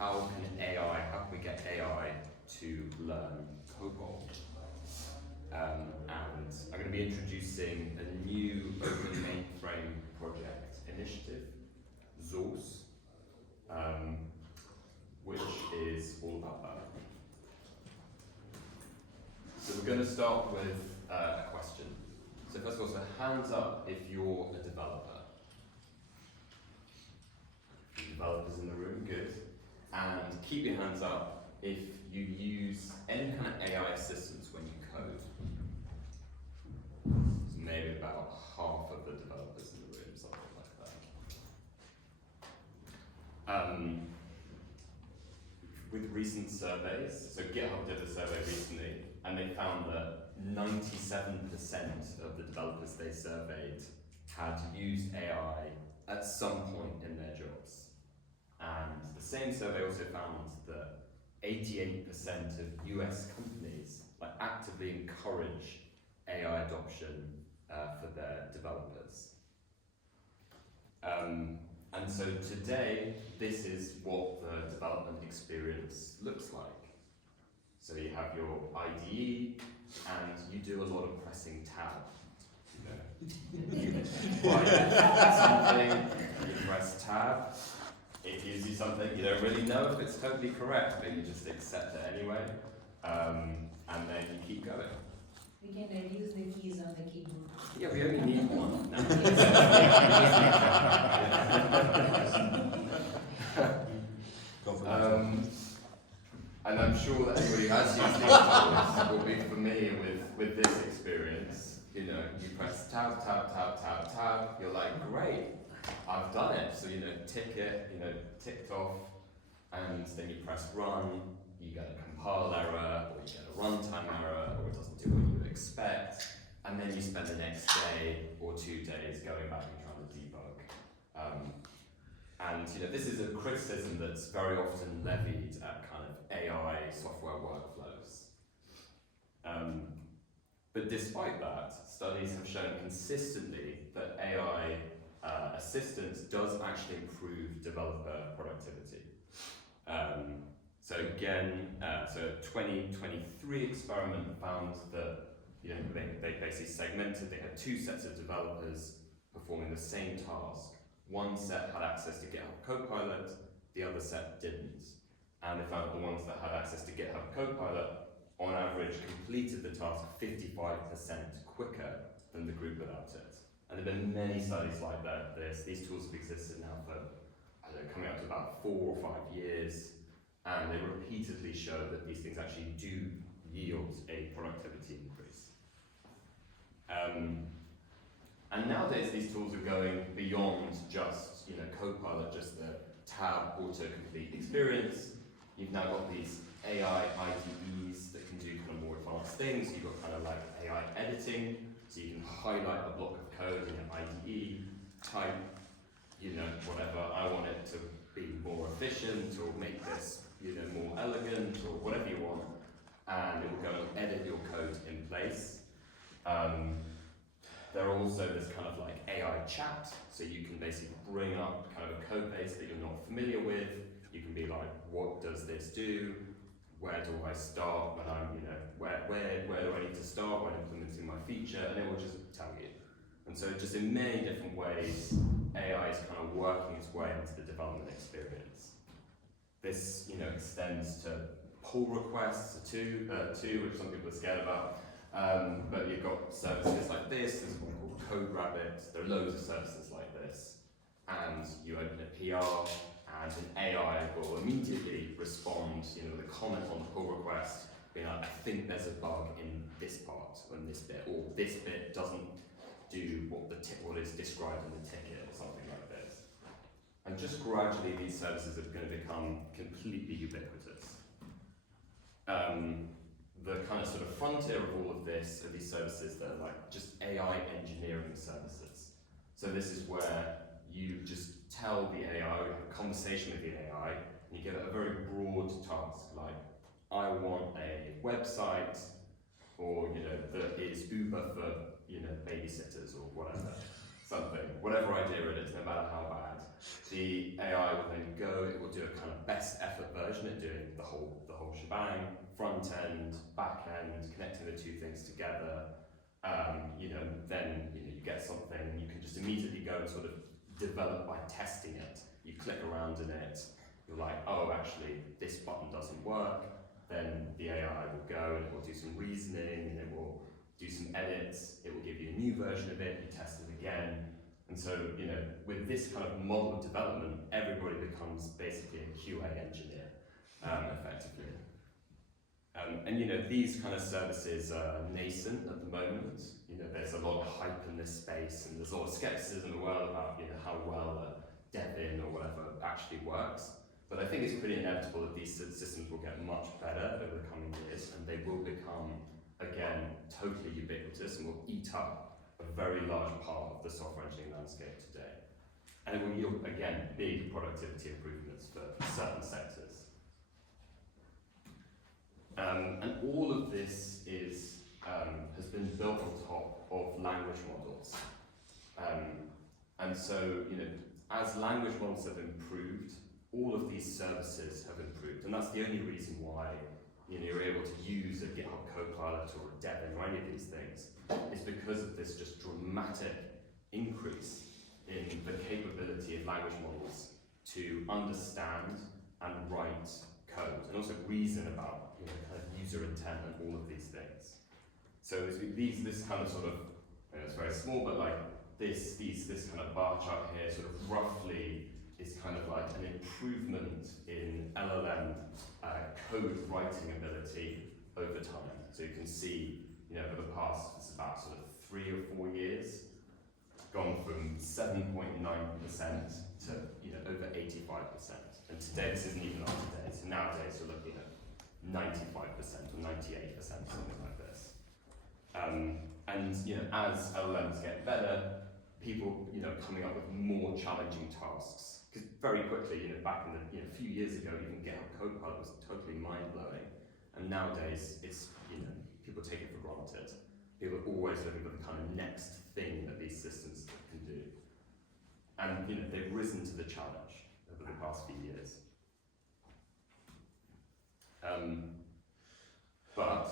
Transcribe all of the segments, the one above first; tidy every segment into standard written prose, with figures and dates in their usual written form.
how can we get AI to learn COBOL? And I'm going to be introducing a new Open Mainframe Project initiative, Zorse, which is all about that. So we're going to start with a question. So first of all, so hands up if you're a developer. Developers in the room, good. And keep your hands up if you use any kind of AI assistance when you code. So maybe about half of the developers in the room, something like that. With recent surveys, so GitHub did a survey recently, and they found that 97% of the developers they surveyed had used AI at some point in their jobs. And the same survey also found that 88% of US companies actively encourage AI adoption for their developers. And so today, this is what the development experience looks like. So you have your IDE, and you do a lot of pressing tab. You write something, you press tab, it gives you something, you don't really know if it's totally correct, but you just accept it anyway, and then you keep going. We can reduce the keys on the keyboard. Yeah, we only need one. And I'm sure that everybody who has used these tools will be familiar with this experience. You know, you press tab, tab, tab, tab, tab, you're like, great, I've done it. So, tick it, ticked off, and then you press run, you get a compile error, or you get a runtime error, or it doesn't do what you would expect, and then you spend the next day or 2 days going back and trying to debug. And this is a criticism that's very often levied at kind of AI software workflows. But despite that, studies have shown consistently that AI assistance does actually improve developer productivity. So again, so a 2023 experiment found that they basically segmented. They had 2 sets of developers performing the same task. One set had access to GitHub Copilot, the other set didn't. And they found that the ones that had access to GitHub Copilot, on average, completed the task 55% quicker than the group without it. And there have been many studies like that. These tools have existed now for, coming up to about 4 or 5 years, and they repeatedly show that these things actually do yield a productivity increase. And nowadays, these tools are going beyond just, Copilot, just the tab autocomplete experience. You've now got these AI IDEs that can do kind of more advanced things. You've got kind of like AI editing, so you can highlight a block of code in your IDE, type, whatever, I want it to be more efficient, or make this, more elegant, or whatever you want, and it will go and edit your code in place. There are also this kind of like AI chat, so you can basically bring up kind of a code base that you're not familiar with. You can be like, what does this do? Where do I start when I'm, where do I need to start when implementing my feature? And it will just tell you. And so just in many different ways, AI is kind of working its way into the development experience. This, extends to pull requests too, which some people are scared about. But you've got services like this, there's one called CodeRabbit, there are loads of services like this. And you open a PR, and an AI will immediately respond, with a comment on the pull request, being like, I think there's a bug in this part, or in this bit, or this bit doesn't do what is described in the ticket, or something like this. And just gradually, these services are going to become completely ubiquitous. The kind of sort of frontier of all of this are these services that are like just AI engineering services. So this is where you just tell the AI, or have a conversation with the AI, and you give it a very broad task, like, I want a website, or, that is Uber for, babysitters, or whatever, something, whatever idea it is, no matter how bad. The AI will then go, it will do a kind of best effort version at doing the whole shebang, front end, back end, connecting the two things together. Then you get something, and you can just immediately go and sort of develop by testing it. You click around in it, you're like, oh, actually, this button doesn't work. Then the AI will go and it will do some reasoning, and it will do some edits. It will give you a new version of it. You test it again. And so, with this kind of model of development, everybody becomes basically a QA engineer, effectively. These kind of services are nascent at the moment. There's a lot of hype in this space, and there's a lot of skepticism in the world about, how well a dev-in or whatever actually works. But I think it's pretty inevitable that these systems will get much better over the coming years, and they will become, again, totally ubiquitous and will eat up a very large part of the software engineering landscape today. And it will yield, again, big productivity improvements for certain sectors. And all of this has been built on top of language models. And so, as language models have improved, all of these services have improved. And that's the only reason why you're able to use a GitHub Copilot or a Devin or any of these things, is because of this just dramatic increase in the capability of language models to understand and write code, and also reason about kind of user intent and all of these things. So this kind of sort of, it's very small, but like this kind of bar chart here sort of roughly is kind of like an improvement in LLM code writing ability over time. So you can see, over the past, it's about sort of 3 or 4 years, gone from 7.9% to over 85%. And today this isn't even up to date. So nowadays you're looking at 95% or 98%, something like this. As LLMs get better, people coming up with more challenging tasks. Because very quickly, back in the a few years ago, even GitHub Copilot was totally mind-blowing. And nowadays, it's people take it for granted. People are always looking for the kind of next thing that these systems can do. And they've risen to the challenge over the past few years. But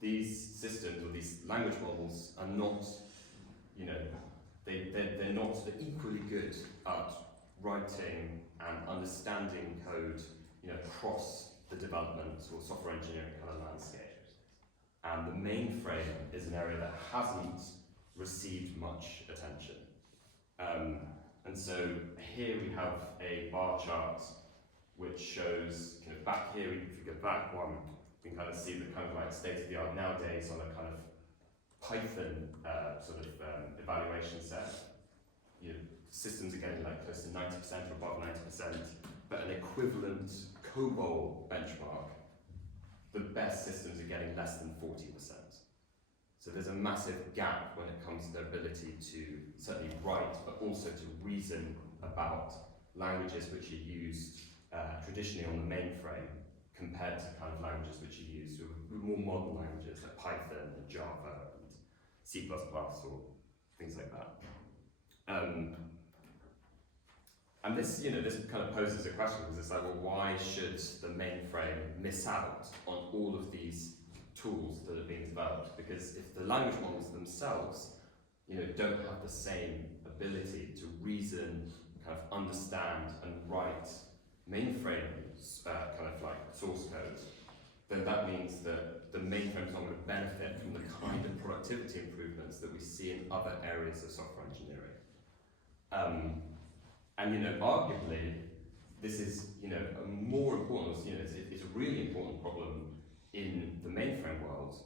these systems or these language models are not, they're not equally good at writing and understanding code, across the development or software engineering kind of landscape. And the mainframe is an area that hasn't received much attention. And so here we have a bar chart which shows, back here, if you go back one, you can kind of see the kind of like state of the art nowadays on a kind of Python evaluation set. Systems are getting like close to 90% or above 90%, but an equivalent COBOL benchmark, the best systems are getting less than 40%. So there's a massive gap when it comes to their ability to certainly write, but also to reason about languages which are used traditionally on the mainframe compared to kind of languages which are used with more modern languages like Python and Java and C++ or things like that. And this, this kind of poses a question, because it's like, well, why should the mainframe miss out on all of these tools that are being developed? Because if the language models themselves, don't have the same ability to reason, kind of understand and write mainframe kind of like source code, then that means that the mainframe is not going to benefit from the kind of productivity improvements that we see in other areas of software engineering. Arguably, this is, a more important, it's a really important problem in the mainframe world,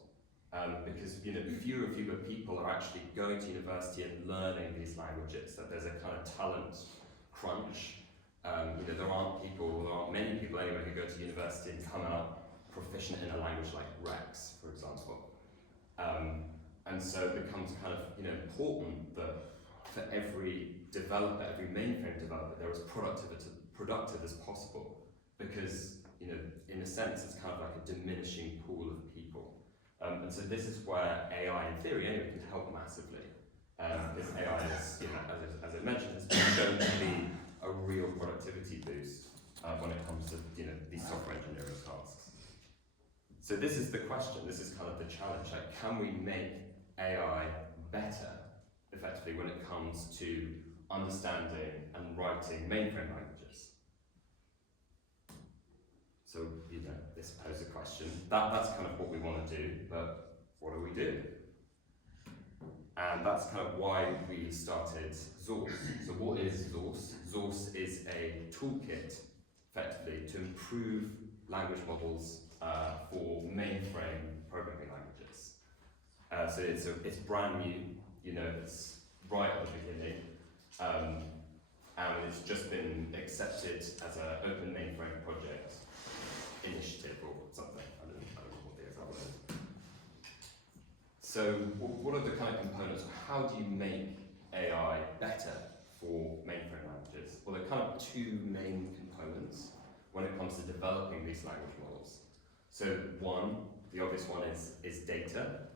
because, fewer and fewer people are actually going to university and learning these languages, that there's a kind of talent crunch. There aren't many people anyway who go to university and come out proficient in a language like Rex, for example. And so it becomes kind of, important that for every developer, every mainframe developer, they're as productive as possible, because, in a sense, it's kind of like a diminishing pool of people. And so this is where AI, in theory, anyway, can help massively. Because AI is, as I mentioned, has been shown to be a real real productivity boost when it comes to these software engineering tasks. So this is the question, this is kind of the challenge, like can we make AI better effectively when it comes to understanding and writing mainframe languages? So this poses a question. That's kind of what we want to do, but what do we do? And that's kind of why we started Zorse. So what is Zorse? Zorse is a toolkit, effectively, to improve language models for mainframe programming languages. So it's brand new, it's right at the beginning, and it's just been accepted as an Open Mainframe Project initiative or something. I don't know what the exact word is. So what are the kind of components? How do you make AI better for mainframe languages? Well, there are kind of two main components when it comes to developing these language models. So one, the obvious one is data,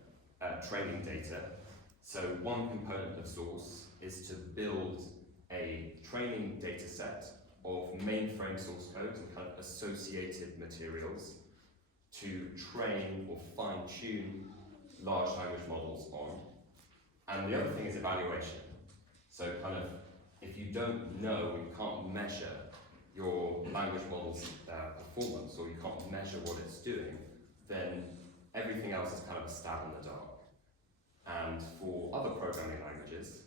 training data. So one component of Zorse is to build a training data set of mainframe source codes and kind of associated materials to train or fine-tune large language models on. And the other thing is evaluation. So kind of, if you don't know, you can't measure your language model's performance, or you can't measure what it's doing, then everything else is kind of a stab in the dark. And for other programming languages,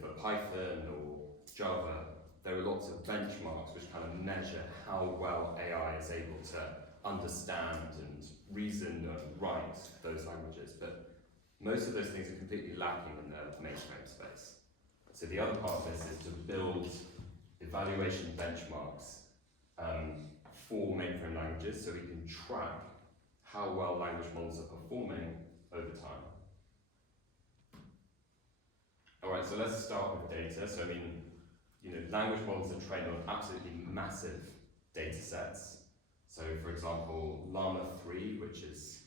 for Python or Java, there are lots of benchmarks which kind of measure how well AI is able to understand and reason and write those languages. But most of those things are completely lacking in the mainframe space. So the other part of this is to build evaluation benchmarks for mainframe languages so we can track how well language models are performing over time. Alright, so let's start with data. So language models are trained on absolutely massive data sets. So for example, Llama 3, which is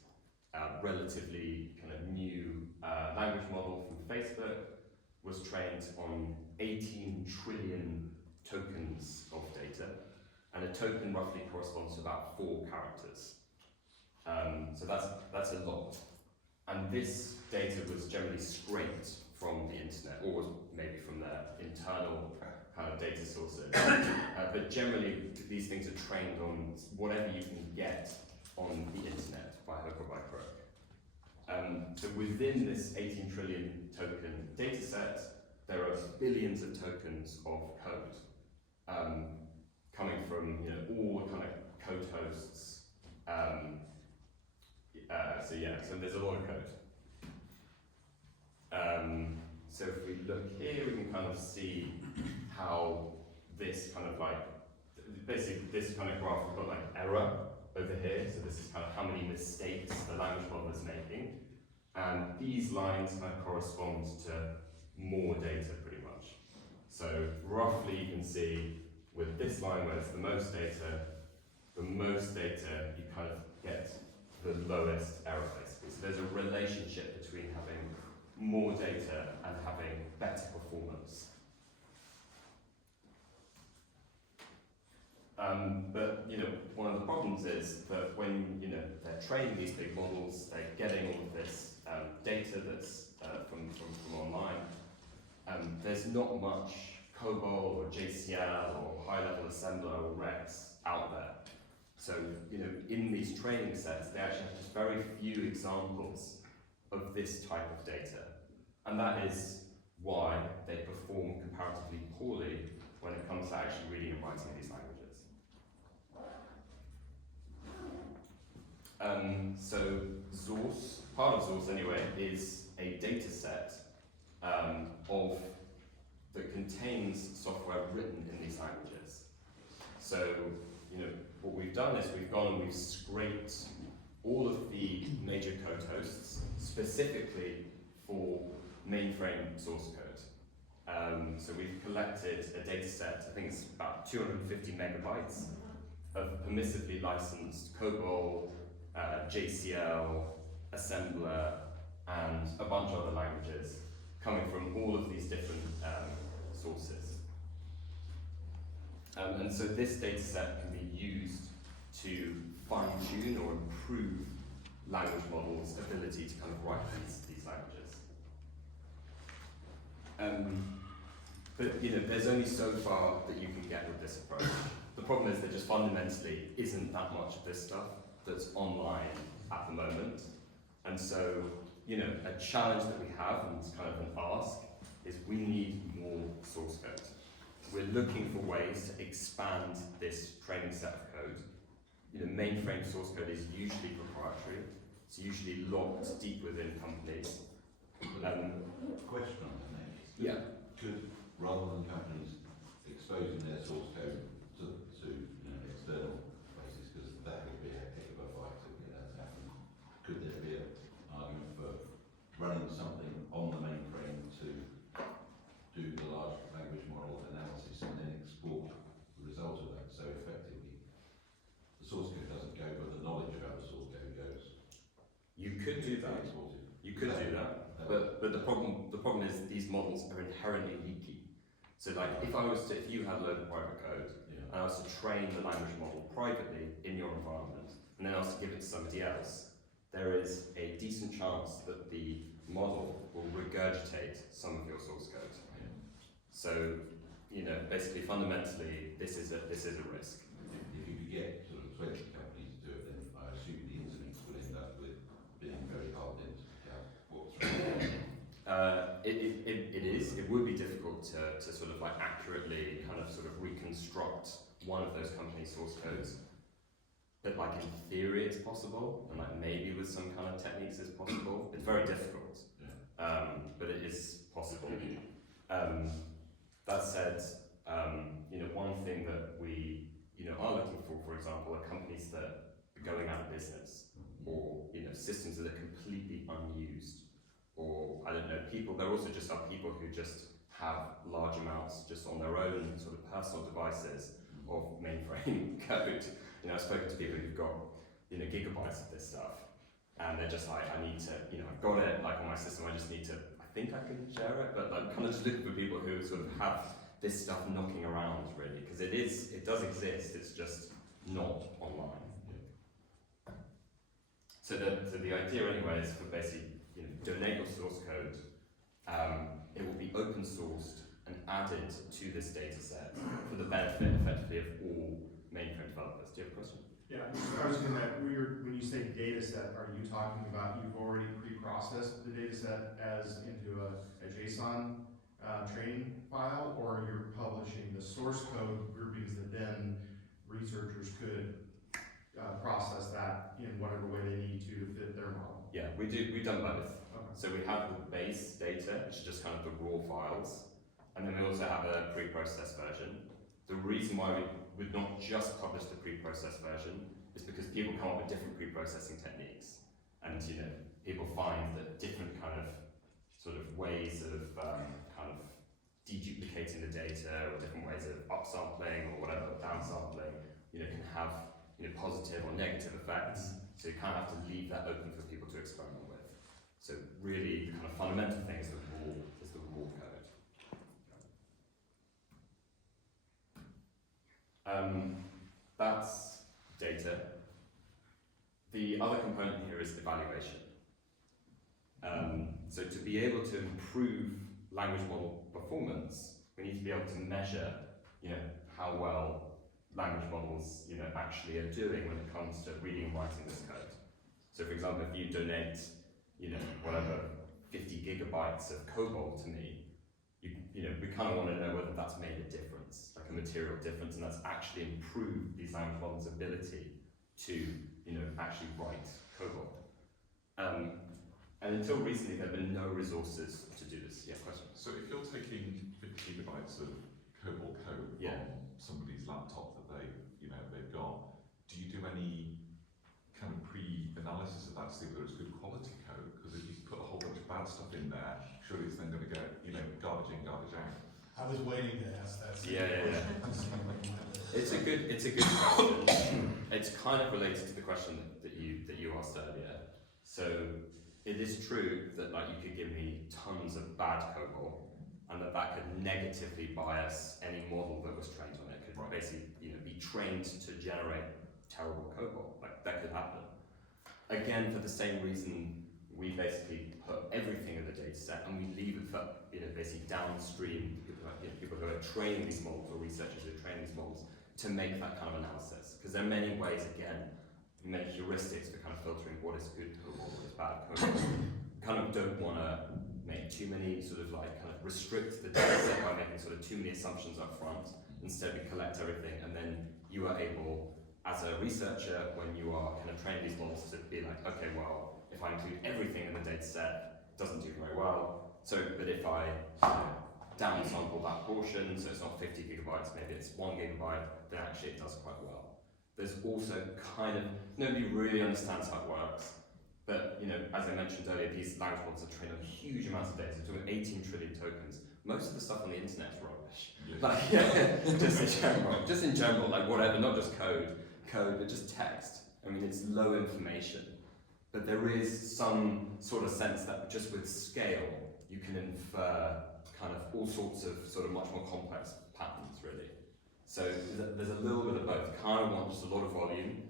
a relatively kind of new language model from Facebook, was trained on 18 trillion tokens of data, and a token roughly corresponds to about 4 characters. So that's a lot. And this data was generally scraped from the internet, or maybe from their internal kind of data sources. But generally, these things are trained on whatever you can get on the internet, by hook or by crook. So within this 18 trillion token data set, there are billions of tokens of code coming from all the kind of code hosts. So there's a lot of code. So if we look here, we can kind of see how this kind of basically this kind of graph, we've got like error over here. So this is kind of how many mistakes the language model is making. And these lines kind of correspond to more data pretty much. So roughly you can see with this line where it's the most data you kind of get the lowest error basically. So there's a relationship between having more data and having better performance. But one of the problems is that when they're training these big models, they're getting all of this data that's from online. There's not much COBOL or JCL or high-level assembler or Rex out there. So in these training sets, they actually have just very few examples of this type of data. And that is why they perform comparatively poorly when it comes to actually reading and writing these languages. So Zorse, part of Zorse anyway, is a data set that contains software written in these languages. So what we've done is we've gone and we've scraped all of the major code hosts specifically for mainframe source code. So we've collected a data set, I think it's about 250 megabytes of permissively licensed COBOL, JCL, assembler, and a bunch of other languages coming from all of these different sources. And so this data set can be used to fine-tune or improve language models' ability to kind of write these languages. But there's only so far that you can get with this approach. The problem is there just fundamentally isn't that much of this stuff that's online at the moment. And so, a challenge that we have, and it's kind of an ask, is we need more source code. We're looking for ways to expand this training set of code. Mainframe source code is usually proprietary. It's usually locked deep within companies. Question on that, mate. Yeah. Could, rather than companies exposing their source code to external places, because that would be a heck of a fight to get that to happen, could there be an argument for running something on the mainframe to do the large language model analysis and then export the result of that? So effectively, the source code doesn't go, but the knowledge about the source code goes. You could do that. Exported. You could do that. But the problem is these models are inherently leaky. So if you had a load of private code, and I was to train the language model privately in your environment, and then I was to give it to somebody else, there is a decent chance that the model will regurgitate some of your source code. So, basically fundamentally, this is a risk. If you could get sort of 20 companies to do it, then I assume the internet would end up with being very hard to what's right. It would be difficult to sort of accurately kind of sort of reconstruct one of those company source codes. But in theory it's possible, and maybe with some kind of techniques it's possible. It's very difficult, but it is possible. That said, one thing that we are looking for example, are companies that are going out of business, or systems that are completely unused, or I don't know, there also just are people who just have large amounts just on their own sort of personal devices of mainframe code. I've spoken to people who've got gigabytes of this stuff, and they're just like, I need to, I've got it on my system, I just need to, I think I can share it, but kind of just looking for people who sort of have this stuff knocking around really, because it does exist, it's just not online. So the idea anyway is for basically, donate your source code. It will be open sourced and added to this data set for the benefit effectively of all mainframe developers. Do you have a question? Yeah, I was gonna, when you say data set, are you talking about you've already pre-processed the data set as into a JSON training file, or you're publishing the source code groupings that then researchers could process that in whatever way they need to fit their model? Yeah, we've done both. Okay. So we have the base data, which is just kind of the raw files, and then we also have a pre-processed version. The reason why we would not just publish the pre-processed version is because people come up with different pre-processing techniques, and people find that different kind of sort of ways of kind of deduplicating the data, or different ways of upsampling or whatever, downsampling, can have positive or negative effects. So you kind of have to leave that open for people to experiment with. So really, the kind of fundamental thing is the raw code. That's data. The other component here is evaluation. So to be able to improve language model performance, we need to be able to measure, how well language models, actually are doing when it comes to reading and writing this code. So for example, if you donate, whatever, 50 gigabytes of COBOL to me, we kind of want to know whether that's made a difference, like a material difference, and that's actually improved these language models' ability to, actually write COBOL. And until recently, there have been no resources to do this. Yeah, question? So if you're taking 50 gigabytes of COBOL code from somebody's laptop that they've got, do you do any kind of pre-analysis of that to see whether it's good quality code? Because if you put a whole bunch of bad stuff in there, surely it's then going to go, garbage in, garbage out. I was waiting to ask that. Yeah. It's a good question. It's kind of related to the question that you asked earlier. So it is true that you could give me tons of bad COBOL, and that could negatively bias any model that was trained on it. It could basically, be trained to generate terrible COBOL. Like, that could happen. Again, for the same reason, we basically put everything in the data set and we leave it for, basically downstream people who are training these models or researchers who are training these models to make that kind of analysis. Because there are many ways, again, many heuristics for kind of filtering what is good COBOL, what is bad COBOL. Kind of don't want to make too many restrict the data set by making too many assumptions up front. Instead, we collect everything, and then you are able, as a researcher, when you are kind of training these models, to be like, okay, well, if I include everything in the data set, it doesn't do very well. So, but if I downsample that portion, so it's not 50 gigabytes, maybe it's 1 gigabyte, then actually it does quite well. There's also nobody really understands how it works. But, as I mentioned earlier, these language models are trained on huge amounts of data, so 18 trillion tokens. Most of the stuff on the internet is rubbish. Yes. Just in general, like whatever, not just code, but just text. I mean, it's low information. But there is some sort of sense that just with scale, you can infer kind of all sorts of much more complex patterns, really. So there's a little bit of both. Kind of want just a lot of volume,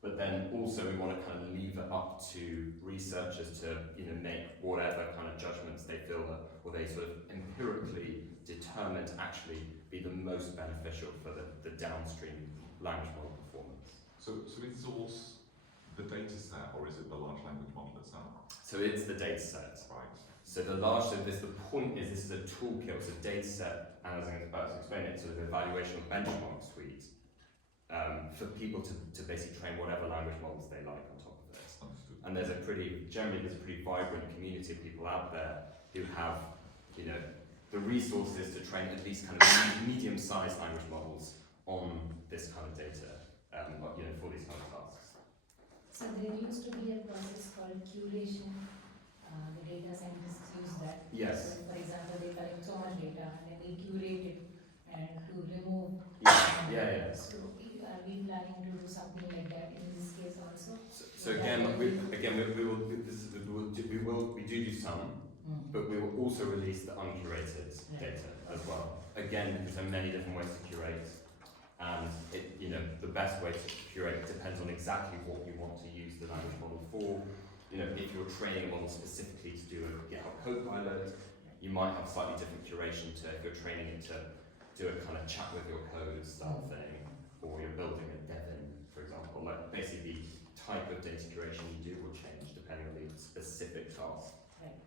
but then also we want to kind of leave it up to researchers to make whatever kind of judgments they feel that, or they empirically determine to actually be the most beneficial for the downstream language model performance. So is Zorse the data set, or is it the large language model itself? So it's the data set. Right. So the point is, this is a toolkit, it's a data set, and as I'm about to explain it, sort of evaluation benchmark suite for people to basically train whatever language models they like on top of it. Understood. And there's a pretty vibrant community of people out there who have, the resources to train at least kind of medium-sized language models on this kind of data, for these kind of tasks. So there used to be a process called curation. The data scientists use that. Yes. So for example, they collect so much data and then they curate it and to remove. Yeah. So are we planning to do something like that in this case also? So again, we do some, but we will also release the uncurated data as well. Again, because there are many different ways to curate, and the best way to curate depends on exactly what you want to use the language model for. If you're training a model specifically to do a GitHub Copilot, you might have slightly different curation to if you're training it to do a kind of chat with your code style thing, or you're building a Devin, for example. Like basically, the type of data curation you do will change depending on the specific task. Right.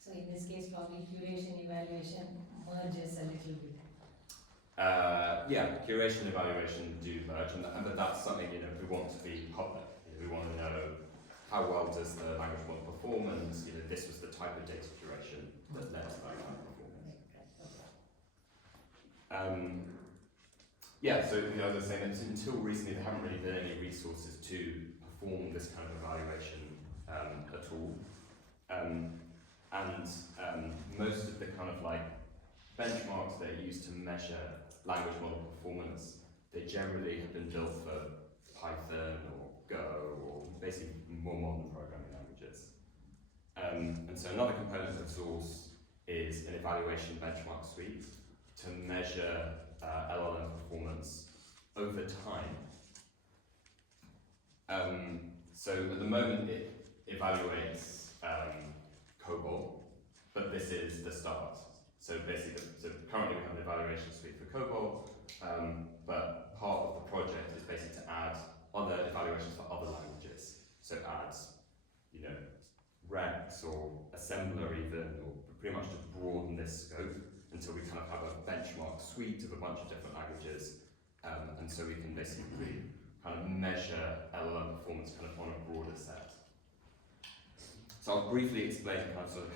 So in this case, probably curation evaluation merges a little bit. Curation and evaluation do merge, but that's something we want to be public. We want to know how well does the language model perform, and this was the type of data curation that led to that kind of performance. So as I was saying, until recently there haven't really been any resources to perform this kind of evaluation at all, most of the kind of benchmarks that are used to measure language model performance, they generally have been built for Python or Go or basically more modern programming languages. And so another component of Zorse is an evaluation benchmark suite to measure LLM performance over time. So at the moment it evaluates COBOL, but this is the start. So basically, currently we have an evaluation suite for COBOL, but part of the project is basically to add other evaluations for other languages. So add, Rex or assembler even, or pretty much to broaden this scope until we kind of have a benchmark suite of a bunch of different languages, and so we can basically kind of measure LLM performance kind of on a broader set. So I'll briefly explain kind of sort of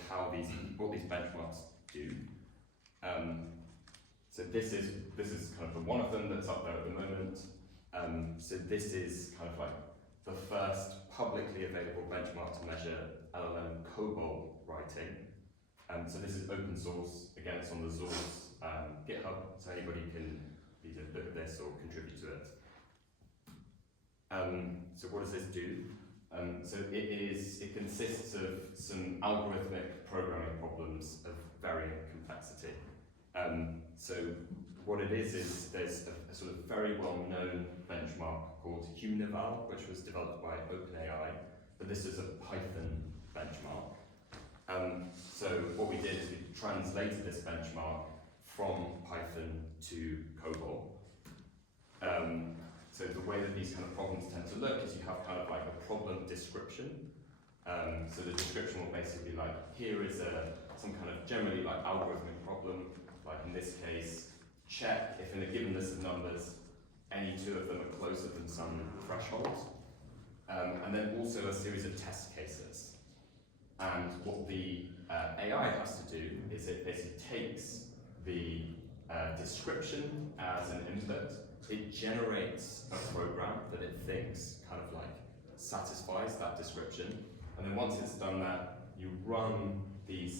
what these benchmarks do. So this is kind of one of them that's up there at the moment. So this is kind of like the first publicly available benchmark to measure LLM COBOL writing. So this is open source. Again, it's on the Zorse GitHub, so anybody can either look at this or contribute to it. So what does this do? So it consists of some algorithmic programming problems of varying complexity. So what it is there's a sort of very well-known benchmark called Humanival, which was developed by OpenAI, but this is a Python benchmark. So what we did is we translated this benchmark from Python to COBOL. So the way that these kind of problems tend to look is you have kind of like a problem description. So the description will basically be like, here is some kind of generally like algorithmic problem, like in this case, check if in a given list of numbers, any two of them are closer than some threshold. And then also a series of test cases. And what the AI has to do is it basically takes the description as an input, it generates a program that it thinks kind of like satisfies that description, and then once it's done that, you run the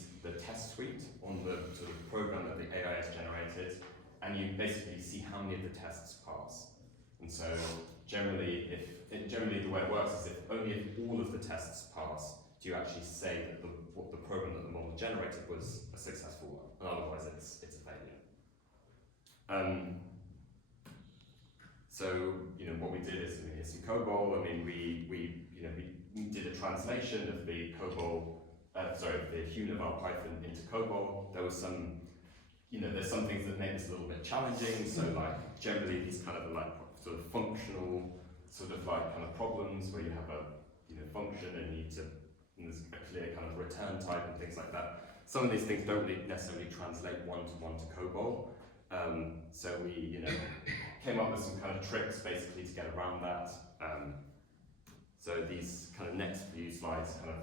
test suite on the sort of program that the AI has generated, and you basically see how many of the tests pass. And so generally the way it works is if all of the tests pass, do you actually say that what the program that the model generated was a successful one, and otherwise it's a failure. So what we did is here's some COBOL. I mean we did a translation of the COBOL, the Humanival Python into COBOL. There was some, there's some things that make this a little bit challenging. So like generally these kind of like sort of functional sort of like kind of problems where you have a function and there's a clear kind of return type and things like that. Some of these things don't necessarily translate one-to-one to COBOL. So we, came up with some kind of tricks basically to get around that. So these kind of next few slides kind of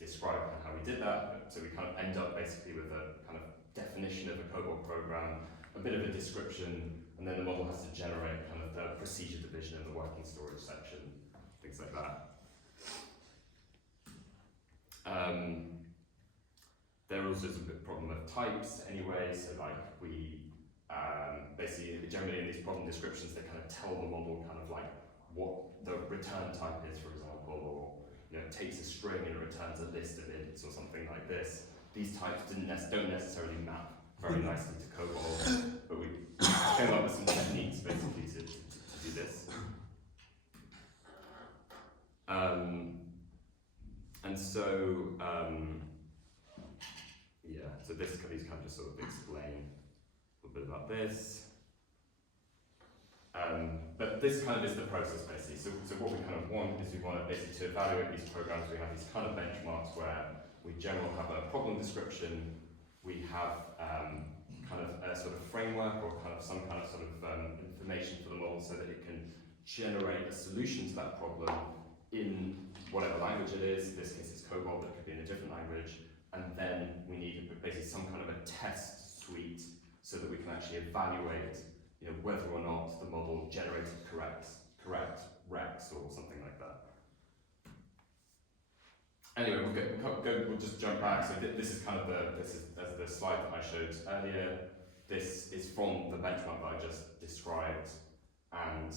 describe how we did that. So we kind of end up basically with a kind of definition of a COBOL program, a bit of a description, and then the model has to generate kind of the procedure division in the working storage section, things like that. There also is a bit problem of types anyway, so like we basically generally in these problem descriptions they kind of tell the model kind of like what the return type is, for example, or takes a string and returns a list of ints or something like this. These types don't necessarily map very nicely to COBOL, but we came up with some techniques basically to do this. And so, so these kind of just sort of explain a little bit about this. But this kind of is the process basically. So what we kind of want is we want to basically to evaluate these programs, we have these kind of benchmarks where we generally have a problem description, we have kind of a sort of framework or kind of some kind of sort of information for the model so that it can generate a solution to that problem in whatever language it is. In this case it's COBOL, but it could be in a different language. And then we need basically some kind of a test suite so that we can actually evaluate whether or not the model generated correct recs or something like that. Anyway, we'll just jump back. So this is kind of the slide that I showed earlier. This is from the benchmark that I just described. And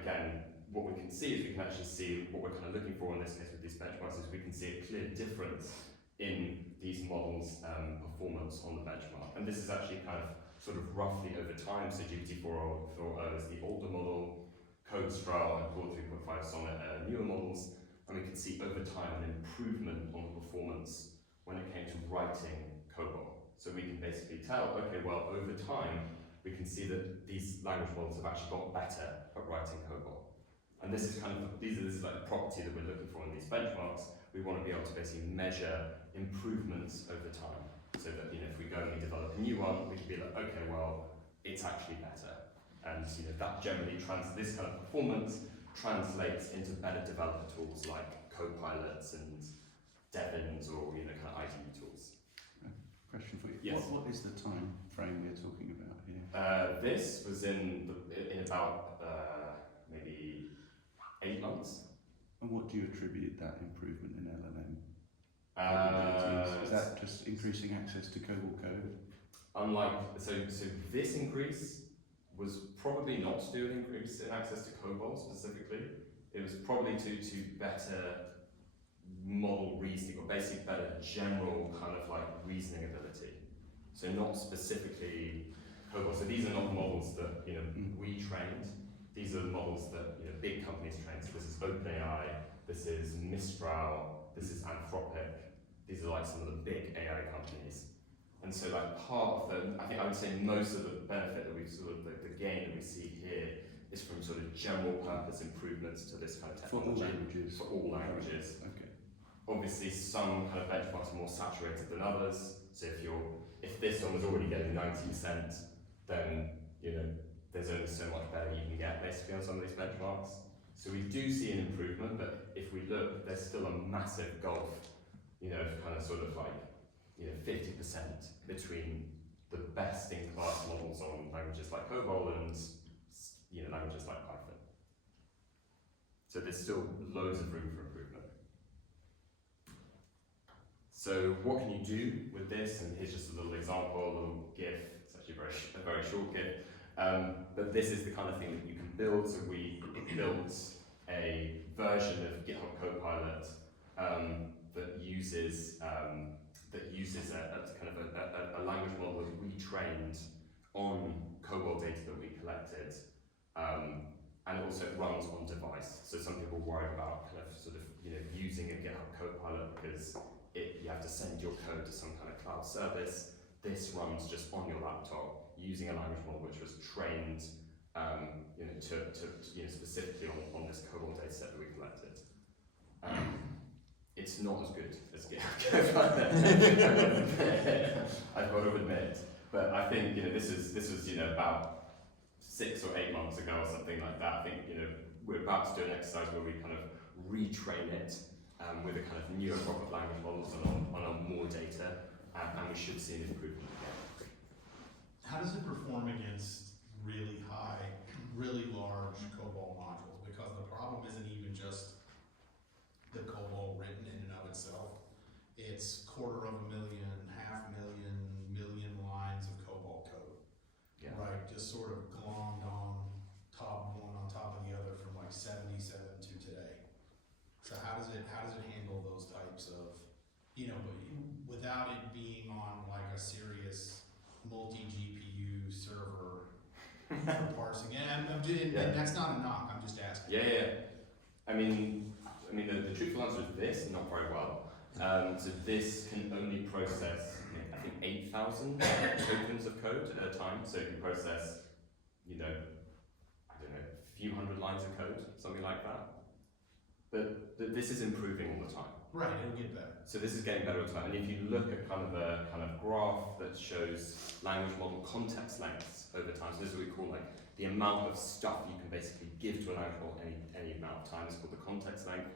again, what we can see is we can actually see what we're kind of looking for in this case with these benchmarks is we can see a clear difference in these models' performance on the benchmark. And this is actually kind of sort of roughly over time. So GPT-4o is the older model, CodeStrel and Claude 3.5 Sonnet are newer models. And we can see over time an improvement on the performance when it came to writing COBOL. So we can basically tell, okay, well, over time, we can see that these language models have actually got better at writing COBOL. And this is this is like the property that we're looking for in these benchmarks. We want to be able to basically measure improvements over time. So that if we go and we develop a new one, we can be like, okay, well, it's actually better. And that generally this kind of performance translates into better developer tools like Copilots and Devins or kind of IDE tools. Question for you. Yes. What is the time frame we're talking about here? This was in about maybe 8 months. And what do you attribute that improvement in LLM? Is that just increasing access to COBOL code? So this increase was probably not to do an increase in access to COBOL specifically. It was probably to better model reasoning, or basically better general kind of like reasoning ability. So not specifically COBOL. So these are not models that we trained. These are models that big companies train. So this is OpenAI, this is Mistral, this is Anthropic. These are like some of the big AI companies. And so like part of the, I would say most of the benefit that we the gain that we see here is from sort of general purpose improvements to this kind of technology. For all languages. Okay. Obviously some kind of benchmarks are more saturated than others. So if this one was already getting 90%, then there's only so much better you can get basically on some of these benchmarks. So we do see an improvement, but if we look, there's still a massive gulf, kind of sort of like 50% between the best in class models on languages like COBOL and languages like Python. So there's still loads of room for improvement. So what can you do with this? And here's just a little example, a little GIF. It's actually a very short GIF. But this is the kind of thing that you can build. So we built a version of GitHub Copilot that uses a language model that we trained on COBOL data that we collected, and also it runs on device. So some people worry about kind of using a GitHub Copilot because you have to send your code to some kind of cloud service. This runs just on your laptop using a language model which was trained specifically on this COBOL data set that we collected. It's not as good as GitHub Copilot, I've got to admit. But I think this was about 6 or 8 months ago or something like that. I think we're about to do an exercise where we kind of retrain it with a kind of newer crop of language models on more data, and we should see an improvement again. How does it perform against really high, really large COBOL modules? Because the problem isn't even just the COBOL written in and of itself. It's 250,000, 500,000, million lines of COBOL code. Yeah. Right, just sort of glommed on one on top of the other from like 77 to today. So how does it handle those types of, but without it being on like a serious multi-GPU server for parsing? And and that's not a knock, I'm just asking. Yeah. I mean, the truthful answer is this, not very well. So this can only process, I think, 8,000 tokens of code at a time. So it can process, a few hundred lines of code, something like that. But this is improving all the time. Right, it'll get better. So this is getting better all the time. And if you look at kind of a graph that shows language model context lengths over time, so this is what we call like the amount of stuff you can basically give to a language model any amount of time is called the context length.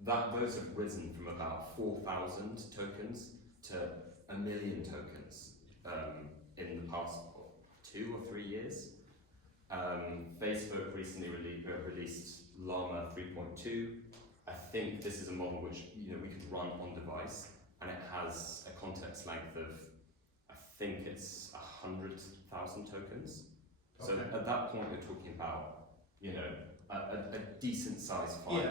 Those have risen from about 4,000 tokens to 1 million tokens in the past 2 or 3 years. Facebook recently released Llama 3.2. I think this is a model which we could run on device, and it has a context length of, I think it's 100,000 tokens. Okay. So at that point, we're talking about a decent sized file.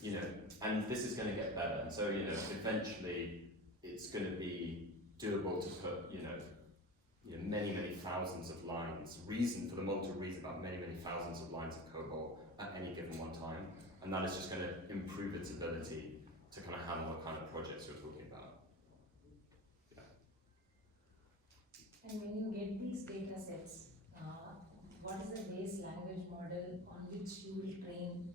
Yeah. And this is going to get better. And so eventually, it's going to be doable to put many thousands of lines. For the model to reason about many thousands of lines of COBOL at any given one time. And that is just going to improve its ability to kind of handle the kind of projects we're talking about. Yeah. And when you get these data sets, what is the base language model on which you will train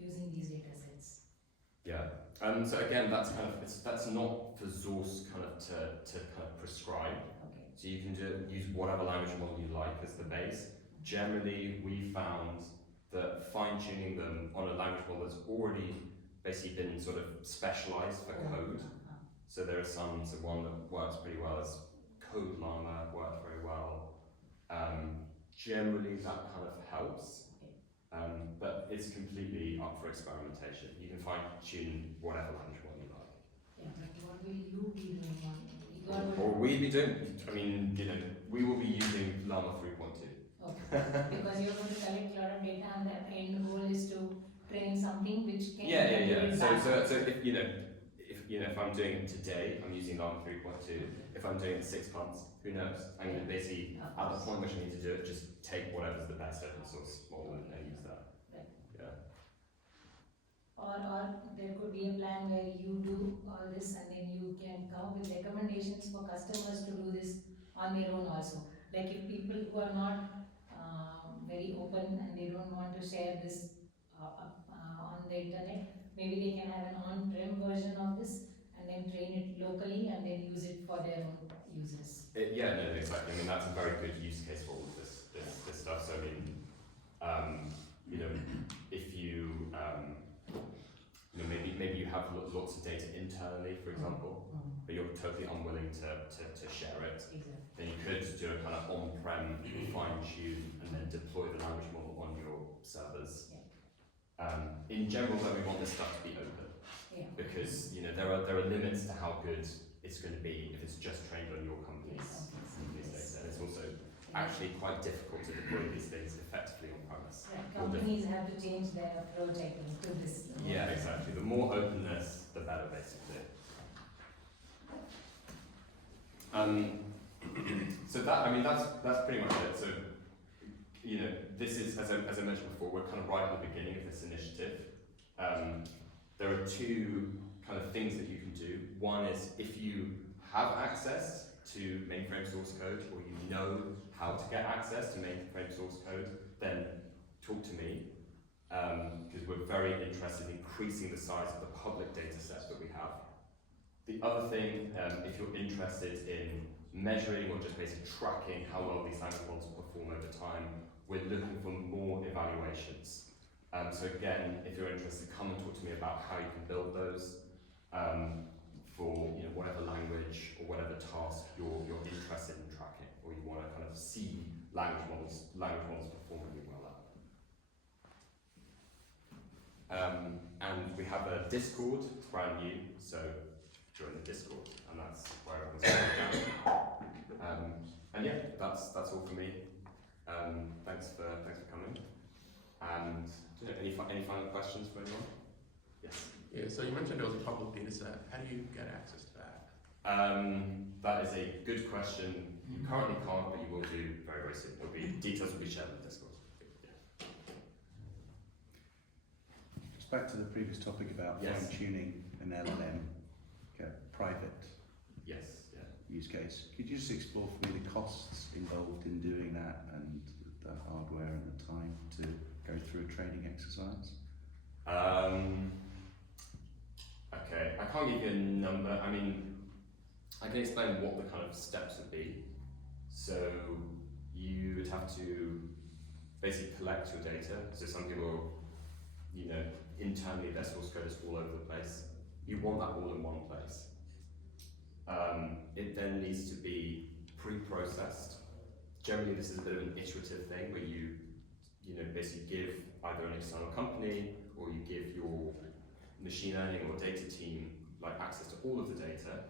using these data sets? Yeah. So again, that's not for Zorse kind of to kind of prescribe. Okay. So you can use whatever language model you like as the base. Generally, we found that fine-tuning them on a language model that's already basically been sort of specialized for code. So there are some, so one that works pretty well is Code Llama, worked very well. Generally that kind of helps, but it's completely up for experimentation. You can fine-tune whatever language model you like. Yeah, but what will you be doing on Or we'd be doing, we will be using Llama 3.2. Okay, because you're going to collect a lot of data and the end goal is to train something which can Yeah. be So back. if if I'm doing it today, I'm using Llama 3.2. If I'm doing it in 6 months, who knows? I'm going to basically, at the point which I need to do it, just take whatever's the best open source model and use that. Right. Yeah. Or there could be a plan where you do all this and then you can come up with recommendations for customers to do this on their own also. Like if people who are not very open and they don't want to share this on the internet, maybe they can have an on-prem version of this and then train it locally and then use it for their own users. Yeah, no, exactly. I mean, that's a very good use case for all of this stuff. So, I mean, if you, maybe you have lots of data internally, for example, but you're totally unwilling to share it. Exactly. Then you could do a kind of on-prem fine-tune and then deploy the language model on your servers. Yeah. In general, though, we want this stuff to be open. Yeah. Because there are limits to how good it's going to be if it's just trained on your company's data. And it's also actually quite difficult to deploy these things effectively on premise. Right. Companies have to change their approach, I think, to this. Yeah, exactly. The more openness, the better, basically. So that's pretty much it. So, this is, as I mentioned before, we're kind of right at the beginning of this initiative. There are 2 kind of things that you can do. One is if you have access to mainframe source code, or you know how to get access to mainframe source code, then talk to me, because we're very interested in increasing the size of the public data sets that we have. The other thing, if you're interested in measuring or just basically tracking how well these language models perform over time, we're looking for more evaluations. So again, if you're interested, come and talk to me about how you can build those for whatever language or whatever task you're interested in tracking, or you want to kind of see language models perform really well at. And we have a Discord, it's brand new, so join the Discord, and that's where everyone's going down. And yeah, that's all for me. Thanks for coming. And any final questions for anyone? Yes. Yeah. So you mentioned it was a public data set. How do you get access to that? That is a good question. You currently can't, but you will do very, very soon. Details will be shared in Discord. Yeah. Just back to the previous topic about Yes. fine-tuning an LLM, private use case. Could you just explore for me the costs involved in doing that and the hardware and the time to go through a training exercise? Okay, I can't give you a number. I mean, I can explain what the kind of steps would be. So you would have to basically collect your data. So some people, internally their source code is all over the place. You want that all in one place. It then needs to be pre-processed. Generally, this is a bit of an iterative thing where you basically give either an external company or you give your machine learning or data team access to all of the data,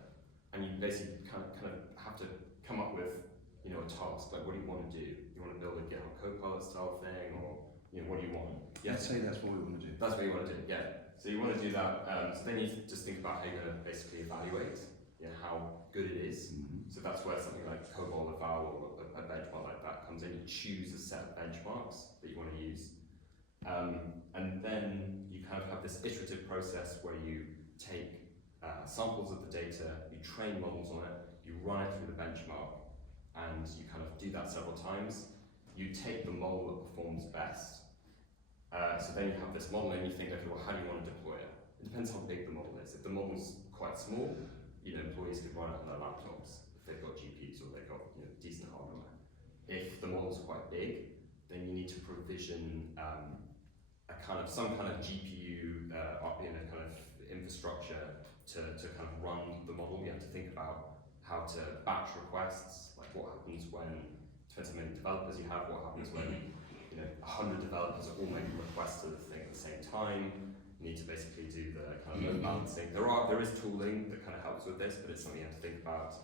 and you basically kind of have to come up with a task. Like, what do you want to do? You want to build a GitHub Copilot style thing, or what do you want? Let's say that's what we want to do. That's what you want to do. Yeah. So you want to do that. So then you just think about how you're going to basically evaluate how good it is. So that's where something like COBOL, or a benchmark like that comes in. You choose a set of benchmarks that you want to use. And then you kind of have this iterative process where you take samples of the data, you train models on it, you run it through the benchmark, and you kind of do that several times. You take the model that performs best. So then you have this model and you think, okay, well, how do you want to deploy it? It depends how big the model is. If the model's quite small, employees could run it on their laptops if they've got GPUs or they've got decent hardware. If the model's quite big, then you need to provision some kind of GPU, kind of infrastructure to kind of run the model. You have to think about how to batch requests, like what happens when, depends how many developers you have, what happens when 100 developers are all making requests to the thing at the same time. You need to basically do the kind of load balancing. There is tooling that kind of helps with this, but it's something you have to think about.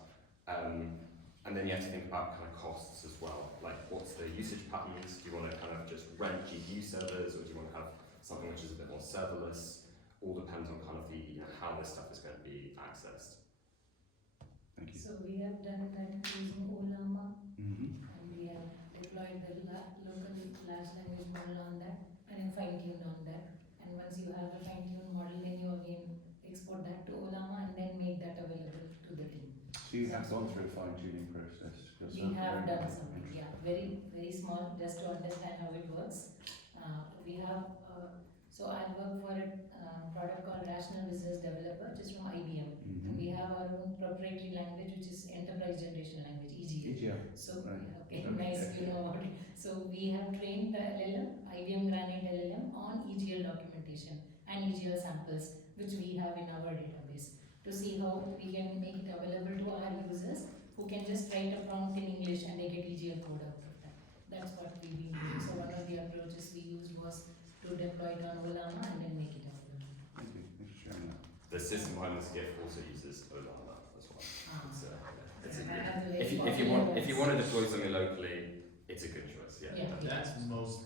And then you have to think about kind of costs as well. Like, what's the usage patterns? Do you want to kind of just rent GPU servers, or do you want to have something which is a bit more serverless? all depends on kind of the how this stuff is going to be accessed. Thank you. So we have done that using Olama, Mm-hmm. and we have deployed the local large language model on that, and then fine-tuned on that. And once you have a fine-tuned model, then you again export that to Olama and then make that available to the team. So you have gone through a fine-tuning process yourself? We have Very done something, yeah, very, very small, just to understand how it works. We have, so I work for a product called Rational Business Developer, which is from IBM. And Mm-hmm. we have our own proprietary language, which is Enterprise Generation Language, EGL. Yeah. So, Right. okay, Okay, nice, yeah. you know about it. So we have trained the LLM, IBM Granite LLM, on EGL documentation and EGL samples, which we have in our database, to see how we can make it available to our users who can just write a prompt in English and they get EGL code out of that. That's what we've been doing. So one of the approaches we used was to deploy it on Olama and then make it available. Thank you. Thanks for sharing that. The system behind this GIF also uses Olama as well. It's a I have a if very you popular if you want to deploy something locally, it's a good choice. Yeah. Yeah. That's the most,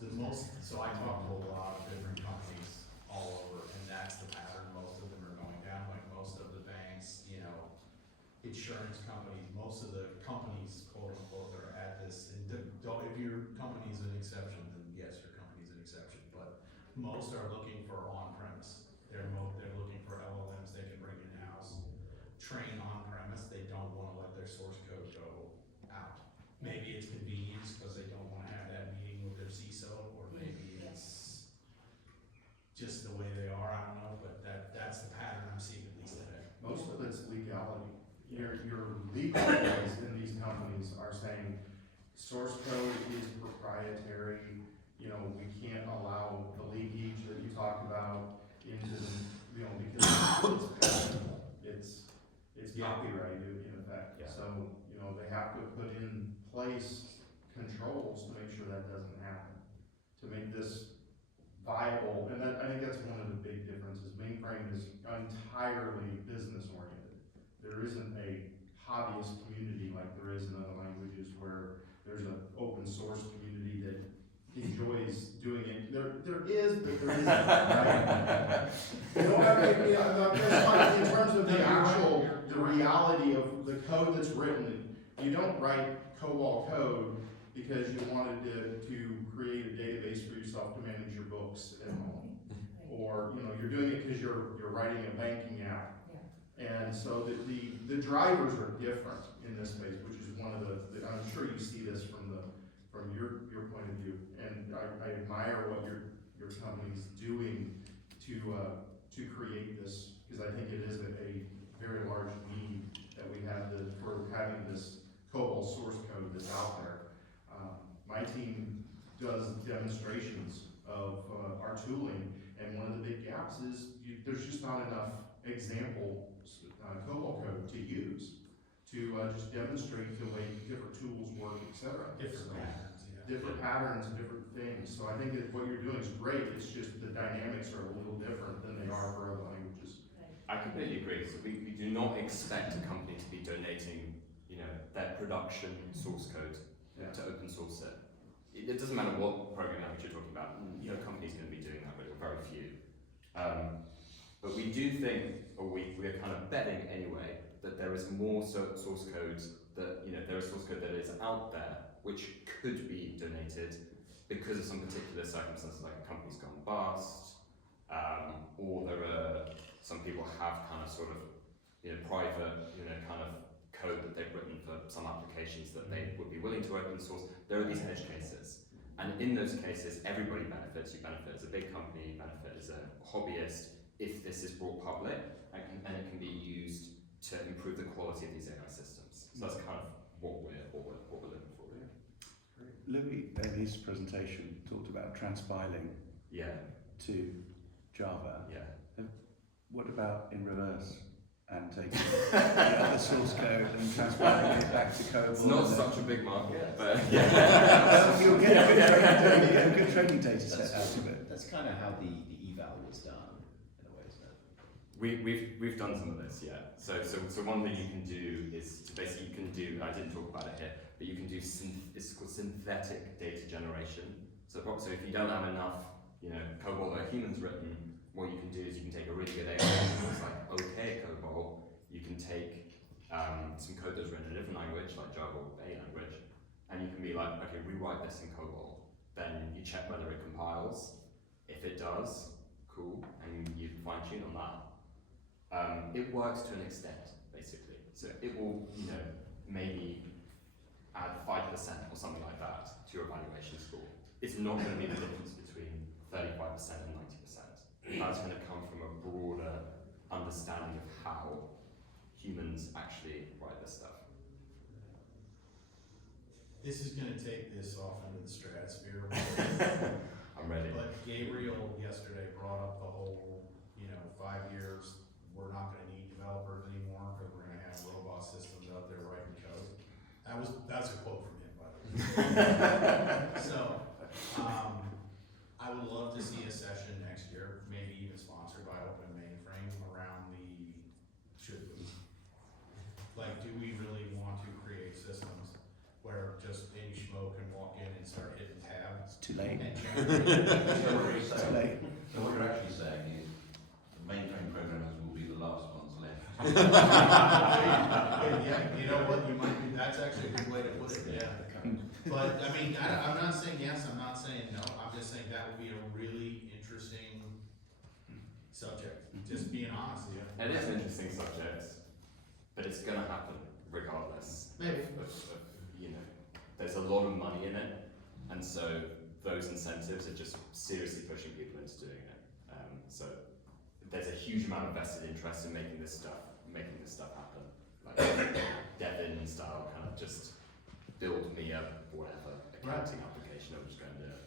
so I talk to a lot of different companies all over, and that's the pattern most of them are going down, like most of the banks, you know, insurance companies, most of the companies, quote unquote, that are at this, and if your company's an exception, then yes, your company's an exception, but most are looking for on-premise. They're looking for LLMs they can bring in-house, train on-premise, they don't wanna let their source code go out. Maybe it's convenience because they don't wanna have that meeting with their CISO, or maybe it's just the way they are, I don't know, but that's the pattern I'm seeing at least today. Most of it's legality. Your legal guys in these companies are saying source code is proprietary, you know, we can't allow the leakage that you talked about into the, you know, because it's patentable. It's copyrighted in effect. Yeah. So, you know, they have to put in place controls to make sure that doesn't happen, to make this viable. And I think that's one of the big differences. Mainframe is entirely business oriented. There isn't a hobbyist community like there is in other languages where there's an open source community that enjoys doing it. There is, but there isn't, right? You know, I'm just talking in terms of the actual, the reality of the code that's written. You don't write COBOL code because you wanted to create a database for yourself to manage your books at home. Or, you know, you're doing it because you're writing a banking app. And so the drivers are different in this space, which is one of the I'm sure you see this from your point of view. And I admire what your company's doing to create this, because I think it is a very large need that we have for having this COBOL source code that's out there. My team does demonstrations of our tooling, and one of the big gaps is there's just not enough example COBOL code to use to just demonstrate the way different tools work, etc. Different patterns, yeah. Different patterns and different things. So I think that what you're doing is great. It's just the dynamics are a little different than they are for other languages. I completely agree. So we do not expect a company to be donating, you know, their production source code to open source it. It doesn't matter what programming language you're talking about. No company's going to be doing that, but very few. But we do think, or we're kind of betting anyway, that there is more source code that, you know, there is source code that is out there which could be donated because of some particular circumstances, like a company's gone bust, or there are some people have kind of sort of, you know, private, you know, kind of code that they've written for some applications that they would be willing to open source. There are these edge cases. And in those cases, everybody benefits. You benefit as a big company, you benefit as a hobbyist if this is brought public and it can be used to improve the quality of these AI systems. So that's kind of what we're looking for, really. Louis, in his presentation, talked about transpiling to Java. Yeah. What about in reverse? And taking the other source code and transpiling it back to COBOL? It's not such a big market, but you'll get a good training data set out of it. That's kind of how the eval was done, in a way, isn't it? We've done some of this, yeah. So one thing you can do is to basically you can do, I didn't talk about it here, but you can do it's called synthetic data generation. So if you don't have enough, COBOL that humans written, what you can do is you can take a really good AI that's like okay COBOL, you can take some code that's written in a different language, like Java or a language, and you can be like, okay, rewrite this in COBOL. Then you check whether it compiles. If it does, cool, and you fine tune on that. It works to an extent, basically. So it will, maybe add 5% or something like that to your evaluation score. It's not going to be the difference between 35% and 90%. That's going to come from a broader understanding of how humans actually write this stuff. This is gonna take this off into the stratosphere. I'm ready. But Gabriel yesterday brought up the whole, 5 years, we're not gonna need developers anymore because we're gonna have robot systems out there writing code. That's a quote from him, by the way. So, I would love to see a session next year, maybe even sponsored by Open Mainframe around should we? Like, do we really want to create systems where just any schmo can walk in and start hitting tab? It's too late. And generate? Too late. So what you're actually saying is the mainframe programmers will be the last ones left. Yeah, you know what, that's actually a good way to put it, yeah. But, I'm not saying yes, I'm not saying no, I'm just saying that would be a really interesting subject, just being honest, yeah. It is an interesting subject, but it's going to happen regardless. Maybe. There's a lot of money in it, and so those incentives are just seriously pushing people into doing it. So there's a huge amount of vested interest in making this stuff happen. Like Devin style, kind of just build me a whatever accounting application. I'm just going to do it.